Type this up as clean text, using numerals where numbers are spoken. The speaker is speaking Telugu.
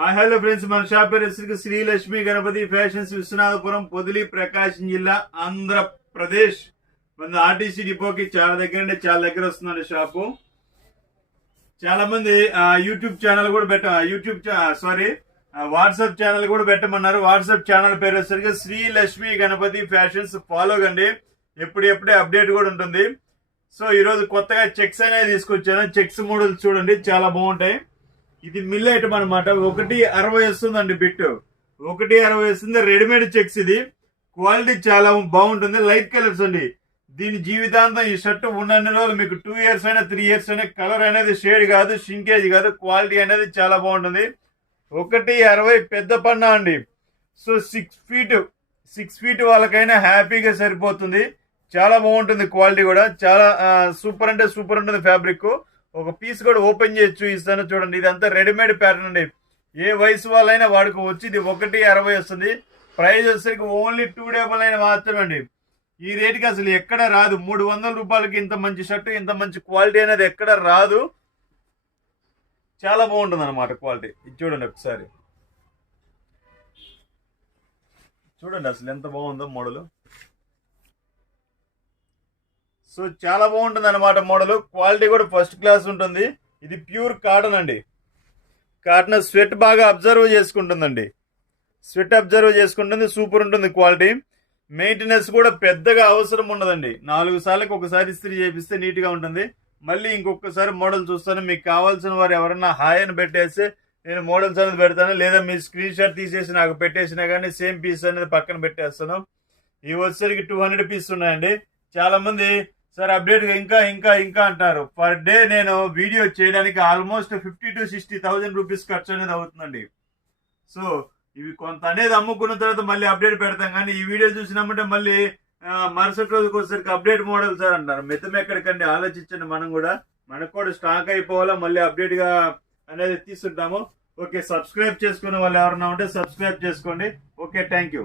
హాయ్ హలో ఫ్రెండ్స్, మన షాప్ పేరు శ్రీ లక్ష్మీ గణపతి ఫ్యాషన్స్, విశ్వనాథపురం, పొదిలి, ప్రకాశం జిల్లా, ఆంధ్రప్రదేశ్. మన ఆర్టీసీ డిపోకి చాలా దగ్గర వస్తుందండి షాపు. చాలా మంది యూట్యూబ్ ఛానల్ కూడా వాట్సాప్ ఛానల్ కూడా పెట్టమన్నారు. వాట్సాప్ ఛానల్ పేరు వచ్చేసరికి శ్రీ లక్ష్మీ గణపతి ఫ్యాషన్స్. ఫాలో కండి, ఎప్పుడే అప్డేట్ కూడా ఉంటుంది. సో ఈరోజు కొత్తగా చెక్స్ అనేది తీసుకొచ్చాను. చెక్స్ మోడల్స్ చూడండి, చాలా బాగుంటాయి. ఇది మిల్ ఐటమ్ అనమాట. 1.60 వస్తుందండి బిట్. 1.60 వస్తుంది. Readymade checks. ఇది క్వాలిటీ చాలా బాగుంటుంది. లైట్ కలర్స్ అండి. దీని జీవితాంతం ఈ షర్ట్ ఉన్నన్ని రోజులు మీకు 2 ఇయర్స్ అయినా 3 ఇయర్స్ అయినా కలర్ అనేది షేడ్ కాదు, షింకేజ్ కాదు. క్వాలిటీ అనేది చాలా బాగుంటుంది. 1.60 పెద్ద పన్నా అండి. సో 6 ఫీట్ వాళ్ళకైనా హ్యాపీగా సరిపోతుంది. చాలా బాగుంటుంది. క్వాలిటీ కూడా చాలా సూపర్ అంటే సూపర్ ఉంటుంది. ఫ్యాబ్రిక్ ఒక పీస్ కూడా ఓపెన్ చేసి చూపిస్తాను చూడండి. ఇదంతా రెడీమేడ్ ప్యాటర్న్ అండి. ఏ వయసు వాళ్ళైనా వాడుకోవచ్చు. ఇది 1.60 వస్తుంది. ప్రైస్ వచ్చేసరికి ఓన్లీ 299 మాత్రమే అండి. ఈ రేటుకి అసలు ఎక్కడ రాదు. 300 రూపాయలకి ఇంత మంచి షర్టు, ఇంత మంచి క్వాలిటీ అనేది ఎక్కడ రాదు. చాలా బాగుంటుంది అనమాట క్వాలిటీ. ఇది చూడండి ఒకసారి, చూడండి అసలు ఎంత బాగుందో మోడల్. సో చాలా బాగుంటుంది అనమాట మోడల్. క్వాలిటీ కూడా ఫస్ట్ క్లాస్ ఉంటుంది. ఇది ప్యూర్ కాటన్ అండి. కాటన్ స్వెట్ బాగా అబ్జర్వ్ చేసుకుంటుందండి. స్వెట్ అబ్జర్వ్ చేసుకుంటుంది. సూపర్ ఉంటుంది క్వాలిటీ. మెయింటెనెన్స్ కూడా పెద్దగా అవసరం ఉండదండి. 4 సార్లకు ఒకసారి ఇస్త్రీ చేపిస్తే నీట్గా ఉంటుంది. మళ్ళీ ఇంకొకసారి మోడల్ చూస్తాను. మీకు కావాల్సిన వారు ఎవరన్నా హాయ్ అని పెట్టేస్తే నేను మోడల్స్ అనేది పెడతాను. లేదా మీ స్క్రీన్ షాట్ తీసేసి నాకు పెట్టేసినా కానీ సేమ్ పీస్ అనేది పక్కన పెట్టేస్తాను. ఇవి వచ్చేసరికి 200 పీస్ ఉన్నాయండి. చాలా మంది సార్ అప్డేట్ ఇంకా అంటారు. పర్ డే నేను వీడియో చేయడానికి ఆల్మోస్ట్ 50,000 to 60,000 రూపీస్ ఖర్చు అనేది అవుతుందండి. సో ఇవి కొంత అనేది అమ్ముకున్న తర్వాత మళ్ళీ అప్డేట్ పెడతాం. కానీ ఈ వీడియో చూసినామంటే మళ్ళీ మరుసటి రోజుకి వచ్చేసరికి అప్డేట్ మోడల్ సార్ అంటారు. మితం ఎక్కడికండి, ఆలోచించండి. మనకు కూడా స్టాక్ అయిపోవాలా, మళ్ళీ అప్డేట్ గా అనేది తీసుకుంటాము. ఓకే, సబ్స్క్రైబ్ చేసుకునే వాళ్ళు ఎవరన్నా ఉంటే సబ్స్క్రైబ్ చేసుకోండి. Okay, thank you.